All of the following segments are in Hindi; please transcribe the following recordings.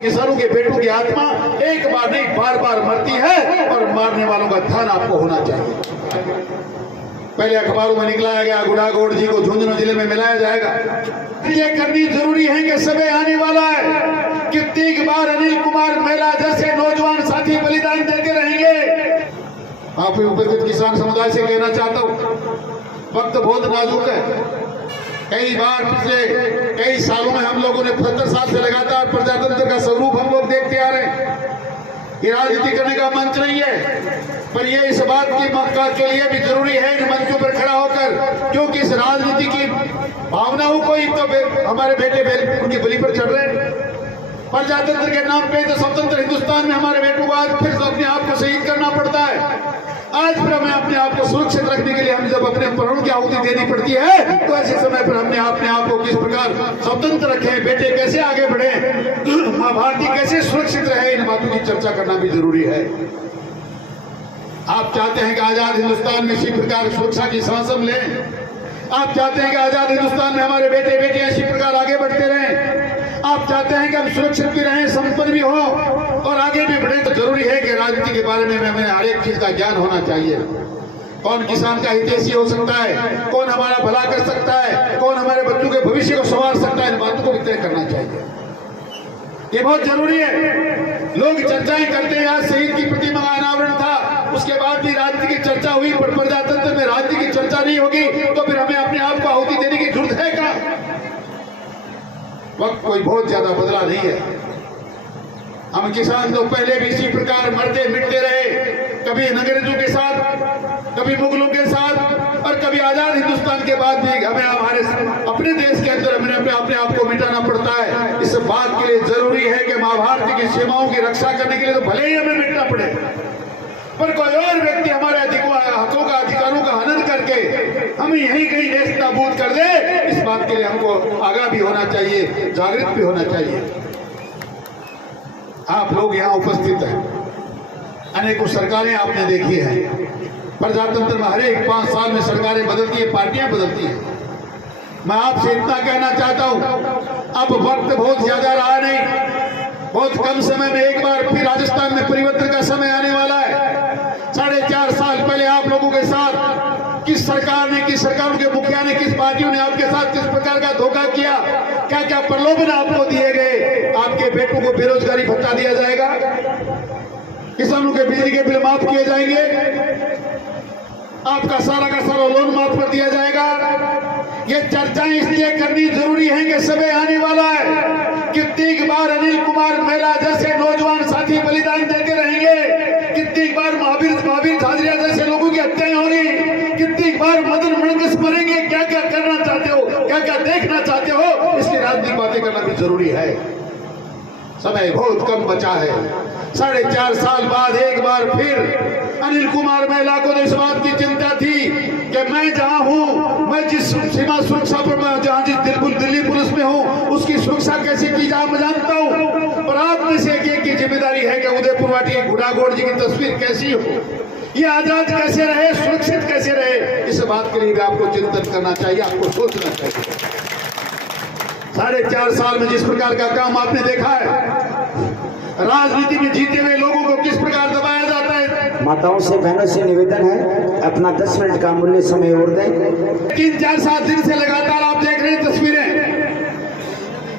किसानों के बेटों की आत्मा एक बार नहीं बार बार मरती है और मारने वालों का ध्यान आपको होना चाहिए। पहले अखबारों में निकलाया गया गुड़ागोड़ जी को झुंझुनू जिले में मिलाया जाएगा। ये करनी जरूरी है कि समय आने वाला है। कितनी बार अनिल कुमार मेला जैसे नौजवान साथी बलिदान देते रहेंगे। आप उपस्थित किसान समुदाय से कहना चाहता हूँ, वक्त बहुत नाजुक है। कई बार पिछले कई सालों में हम लोगों ने 75 साल से लगातार प्रजातंत्र का स्वरूप हम लोग देखते आ रहे हैं। ये राजनीति करने का मंच नहीं है, पर ये इस बात की मक्का के लिए भी जरूरी है इन मंचों पर खड़ा होकर, क्योंकि इस राजनीति की भावनाओं को ही तो हमारे बेटे उनकी बलि पर चढ़ रहे हैं। प्रजातंत्र के नाम पे तो स्वतंत्र हिंदुस्तान में हमारे बेटों को आज फिर अपने आप को शहीद करना पड़ता है। आज फिर हमें अपने आप को सुरक्षित रखने के लिए हम जब अपने प्राणों की आहुति देनी पड़ती है, तो ऐसे समय पर हमने अपने आप को किस प्रकार स्वतंत्र रखे, बेटे कैसे आगे बढ़े, माँ भारती कैसे सुरक्षित रहे, इन बातों की चर्चा करना भी जरूरी है। आप चाहते हैं कि आजाद हिंदुस्तान में इसी प्रकार सुरक्षा की सांस हम लें। आप चाहते हैं कि आजाद हिंदुस्तान में हमारे बेटे बेटियां इसी प्रकार आगे बढ़ते रहें। आप चाहते हैं कि हम सुरक्षित भी रहें, संपन्न भी हो और आगे भी बढ़े। तो जरूरी है कि राजनीति के बारे में हमें हर एक चीज का ज्ञान होना चाहिए। कौन किसान का हितैषी हो सकता है, कौन हमारा भला कर सकता है, कौन हमारे बच्चों के भविष्य को संवार सकता है, इन बातों को भी तय करना चाहिए। ये बहुत जरूरी है। लोग चर्चाएं करते हैं, आज शहीद की प्रतिमा का अनावरण था, उसके बाद भी राजनीति की चर्चा हुई, पर प्रजातंत्र में राजनीति की चर्चा नहीं होगी तो फिर हमें अपने आप को आहुति देने की जरूरत है क्या? वक्त कोई बहुत ज्यादा बदला नहीं है। हम किसान तो पहले भी इसी प्रकार मरते मिटते रहे, कभी अंग्रेजों के साथ, कभी मुगलों के साथ और कभी आजाद हिंदुस्तान के बाद भी हमें हमारे अपने देश के अंदर हमें अपने आप को मिटाना पड़ता है। इस बात के लिए जरूरी है कि माँ भारती की सीमाओं की रक्षा करने के लिए तो भले ही हमें मिटना पड़े, पर कोई और व्यक्ति हमारे हकों का अधिकारों का हनन करके हमें यहीं कहीं देश नाबूद कर दे, इस बात के लिए हमको आगाह भी होना चाहिए, जागृत भी होना चाहिए। आप लोग यहाँ उपस्थित हैं, अनेकों सरकारें आपने देखी हैं। प्रजातंत्र में हर एक 5 साल में सरकारें बदलती है, पार्टियां बदलती हैं। मैं आपसे इतना कहना चाहता हूं, अब वक्त बहुत ज्यादा रहा नहीं, बहुत कम समय में एक बार फिर राजस्थान में परिवर्तन का समय आने वाला है। 4.5 साल पहले आप लोगों के साथ किस सरकार ने, किस सरकारों के मुखिया ने, किस पार्टियों ने आपके साथ किस प्रकार का धोखा किया, क्या क्या प्रलोभन आपको दिए गए। आपके बेटों को बेरोजगारी भत्ता दिया जाएगा, किसानों के बिजली के बिल माफ किए जाएंगे, आपका सारा का सारा लोन माफ कर दिया जाएगा। ये चर्चाएं इसलिए करनी जरूरी है कि समय आने वाला है। कितनी बार अनिल कुमार मेला जैसे नौजवान साथी बलिदान देते रहेंगे, कितनी बार महावीर झाझरिया जैसे लोगों की हत्याएं होंगी, कितनी बार मदन मनगस मरेंगे। क्या क्या करना चाहते हो, क्या क्या देखना चाहते हो, इसकी राजनीतिक बातें करना भी जरूरी है। समय बहुत कम बचा है। 4.5 साल बाद एक बार फिर अनिल कुमार मेला को तो इस बात की चिंता थी कि मैं जहां हूं, मैं जिस सीमा सुरक्षा पर मैं जहां जिस दिल्ली पुलिस में हूं, उसकी सुरक्षा कैसे की जाए मैं जानता हूं। पर आप में से एक की जिम्मेदारी है कि उदयपुर वाटी गुड़ागोड़ जी की तस्वीर कैसी हो, ये आजाद कैसे रहे, सुरक्षित कैसे रहे, इस बात के लिए भी आपको चिंतन करना चाहिए, आपको सोचना चाहिए। 4.5 साल में जिस प्रकार का काम आपने देखा है, राजनीति में जीते हुए लोगों को किस प्रकार दबाया जाता है। माताओं से, बहनों से निवेदन है, अपना 10 मिनट का मूल्य समय और दें। 3-4-7 दिन से लगातार आप देख रहे हैं तस्वीरें।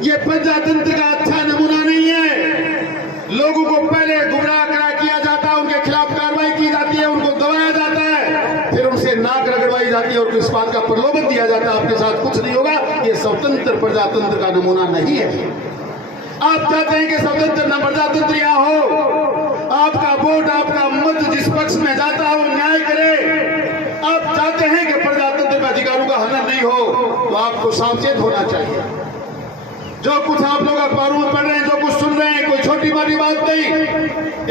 ये प्रजातंत्र का अच्छा नमूना नहीं है। लोगों को पहले गुमराह करा किया जाता है, उनके खिलाफ कार्रवाई की जाती है, उनको दबाया जाता है, फिर उनसे नाक रगड़वाई जाती है और इस बात का प्रलोभन दिया जाता है आपके साथ कुछ नहीं होगा। ये स्वतंत्र प्रजातंत्र का नमूना नहीं है। आप चाहते हैं कि स्वतंत्र न प्रजातंत्र यहाँ हो, आपका वोट, आपका मत जिस पक्ष में जाता है वो न्याय करे। आप चाहते हैं कि प्रजातंत्र में अधिकारों का हनन नहीं हो, तो आपको सावचेत होना चाहिए। जो कुछ आप लोग अखबारों में पढ़ रहे हैं, जो कुछ सुन रहे हैं, कोई छोटी मोटी बात नहीं।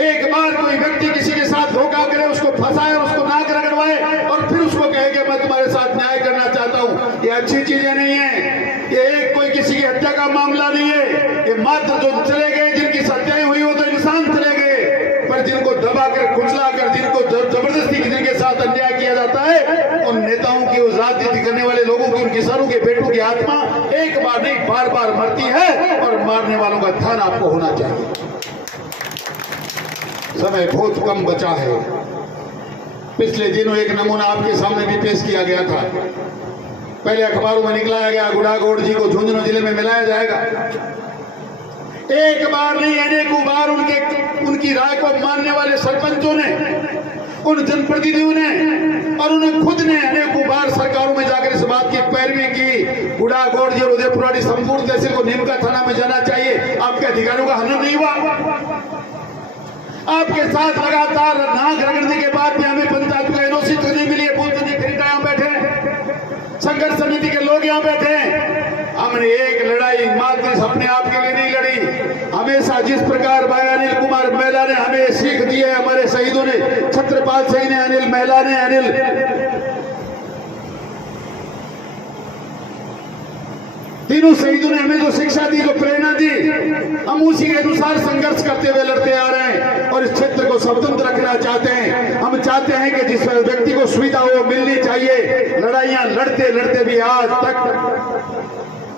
एक बार कोई व्यक्ति किसी के साथ धोखा करे, उसको फंसाए, उसको नाक रगड़वाए और फिर उसको कहे कि मैं तुम्हारे साथ न्याय करना चाहता हूं, ये अच्छी चीजें नहीं है। ये एक कोई किसी की हत्या का मामला नहीं है। ये मात्र जो चले गए, जिनकी हत्याएं हुई वो तो इंसान चले गए, पर जिनको दबाकर, खुजलाकर, जिनको जबरदस्ती जिनके साथ अन्याय किया जाता है, उन नेताओं की, उस राजनीति करने वाले लोगों की, उन किसानों के बेटों की आत्मा एक बार नहीं बार बार मरती है और मारने वालों का ध्यान आपको होना चाहिए। समय बहुत कम बचा है। पिछले दिनों एक नमूना आपके सामने भी पेश किया गया था। पहले अखबारों में निकलाया गया गुड़ागोड़ जी को झुंझुनू जिले में मिलाया जाएगा। एक बार नहीं अनेकों बार उनकी राय को मानने वाले सरपंचों ने, उन जनप्रतिनिधियों ने और उन्हें खुद ने अनेकों बार सरकारों में जाकर इस बात की पैरवी की गुड़ागोड़ जी और उदयपुरवाड़ी संपूर्ण तहसील को नीमका थाना में जाना चाहिए। आपके अधिकारियों का हनन नहीं हुआ। आपके साथ लगातार नाक रगड़ने के बाद भी हमें पंचायत को एनओसी तो नहीं मिली है। बोलते नहीं खरीदा, यहाँ बैठे संघर्ष समिति के लोग यहाँ बैठे हैं। हमने एक लड़ाई मात्र अपने आप के लिए नहीं लड़ी। हमेशा जिस प्रकार भाई अनिल कुमार महिला ने हमें सीख दी है, हमारे शहीदों ने, छत्रपाल सिंह ने, अनिल महिला ने, तीनों शहीदों ने हमें जो शिक्षा दी, जो प्रेरणा दी, हम उसी के अनुसार संघर्ष करते हुए लड़ते आ रहे हैं और इस क्षेत्र को स्वतंत्र रखना चाहते हैं। हम चाहते हैं कि जिस व्यक्ति को सुविधा वो मिलनी चाहिए। लड़ाइयां लड़ते लड़ते भी आज तक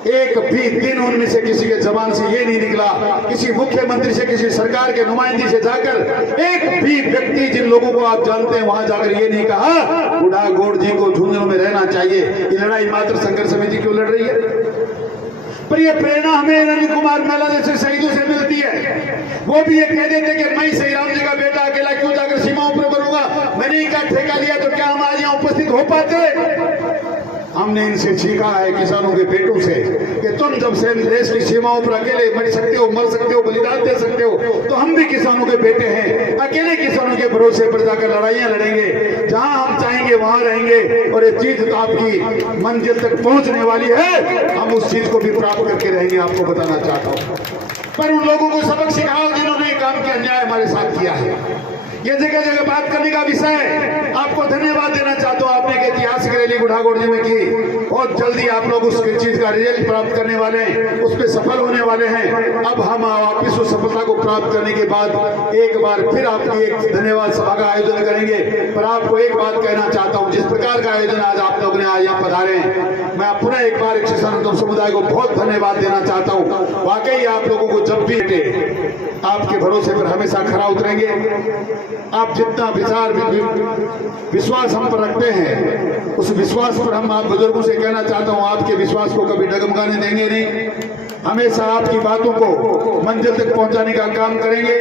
एक भी दिन उनमें से किसी के जबान से ये नहीं निकला, किसी मुख्यमंत्री से, किसी सरकार के नुमाइंदे से जाकर एक भी व्यक्ति, जिन लोगों को आप जानते हैं, वहां जाकर ये नहीं कहा गुड़ागोड़ जी को झुंझुनू में रहना चाहिए। ये लड़ाई मात्र संघर्ष समिति क्यों लड़ रही है? पर ये प्रेरणा हमें अनिल कुमार महिला जैसे शहीदों से मिलती है। वो भी ये कह देते कि मैं श्री राम जी का बेटा अकेला क्यों जाकर सीमाओं पर करूंगा, मैंने इनका ठेका लिया, तो क्या हम आज यहाँ उपस्थित हो पाते? हमने इनसे सीखा है, किसानों के बेटों से, कि तुम जब से देश की सीमाओं पर अकेले मर सकते हो, मर सकते हो, बलिदान दे सकते हो, तो हम भी किसानों के बेटे हैं। अकेले किसानों के भरोसे पर जाकर लड़ाइयां लड़ेंगे, जहां हम चाहेंगे वहां रहेंगे और ये चीज तो आपकी मंजिल तक पहुंचने वाली है। हम उस चीज को भी प्राप्त करके रहेंगे, आपको बताना चाहता हूं। पर उन लोगों को सबक सिखाओ जिन्होंने काम किया, अन्याय हमारे साथ किया है। ये जगह जगह बात करने का विषय है। आपको धन्यवाद देना चाहता हूँ, आपने एक ऐतिहासिक रैली गुड़ागोड़ जी में की। बहुत जल्दी आप लोग उस चीज का रिजल्ट प्राप्त करने वाले हैं, उस पर सफल होने वाले हैं। अब हम वापिस उस सफलता को प्राप्त करने के बाद एक बार फिर आपकी एक धन्यवाद सभा का आयोजन करेंगे। पर आपको एक बात कहना चाहता हूँ, जिस प्रकार का आयोजन आज आप लोग ने आज यहाँ पधारे हैं, मैं पुनः एक बार किसान समुदाय को बहुत धन्यवाद देना चाहता हूँ। वाकई आप लोगों को जब भी आपके भरोसे पर हमेशा खरा उतरेंगे। आप जितना विश्वास हम पर रखते हैं, उस विश्वास पर हम आप बुजुर्गों से कहना चाहता हूं, आपके विश्वास को कभी डगमगाने देंगे नहीं। हमेशा आपकी बातों को मंजिल तक पहुंचाने का काम करेंगे।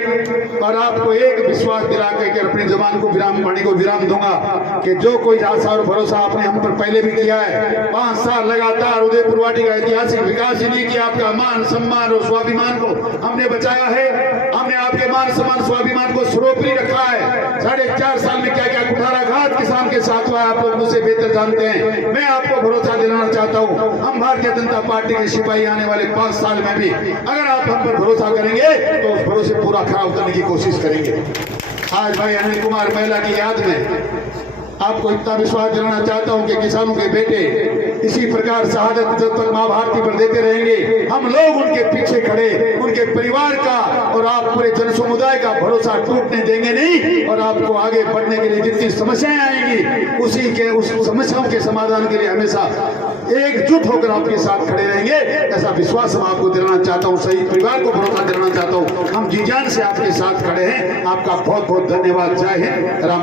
और आपको एक विश्वास दिला के अपनी जबान को वाणी को विराम दूंगा कि जो कोई आशा और भरोसा आपने हम पर पहले भी किया है, 5 साल लगातार उदयपुरवाड़ी का ऐतिहासिक विकास ही नहीं किया, आपका मान सम्मान और स्वाभिमान को हमने बचाया है। हमने आपके मान सम्मान स्वाभिमान को सर्वोपरि रखा है। 4.5 साल में क्या क्या कुठाराघात किसान के साथ हुआ है, आप लोग मुझसे बेहतर जानते हैं। मैं आपको भरोसा दिलाना चाहता हूं, हम भारतीय जनता पार्टी के सिपाही आने वाले 5 साल में भी अगर आप हम पर भरोसा करेंगे तो उस भरोसे पूरा खरा उतरने की कोशिश करेंगे। आज भाई अनिल कुमार महिला की याद में आपको इतना विश्वास दिलाना चाहता हूं कि किसानों के बेटे इसी प्रकार शहादत जब तक मां भारती पर देते रहेंगे, हम लोग उनके पीछे खड़े, उनके परिवार का और आप पूरे जन समुदाय का भरोसा टूटने देंगे नहीं। और आपको आगे बढ़ने के लिए जितनी समस्याएं आएंगी, उस समस्याओं के समाधान के लिए हमेशा एकजुट होकर आपके साथ खड़े रहेंगे, ऐसा विश्वास मैं आपको दिलाना चाहता हूँ। सही परिवार को भरोसा दिलाना चाहता हूँ। हम जी जान से आपके साथ खड़े हैं। आपका बहुत बहुत धन्यवाद। जय हिंद।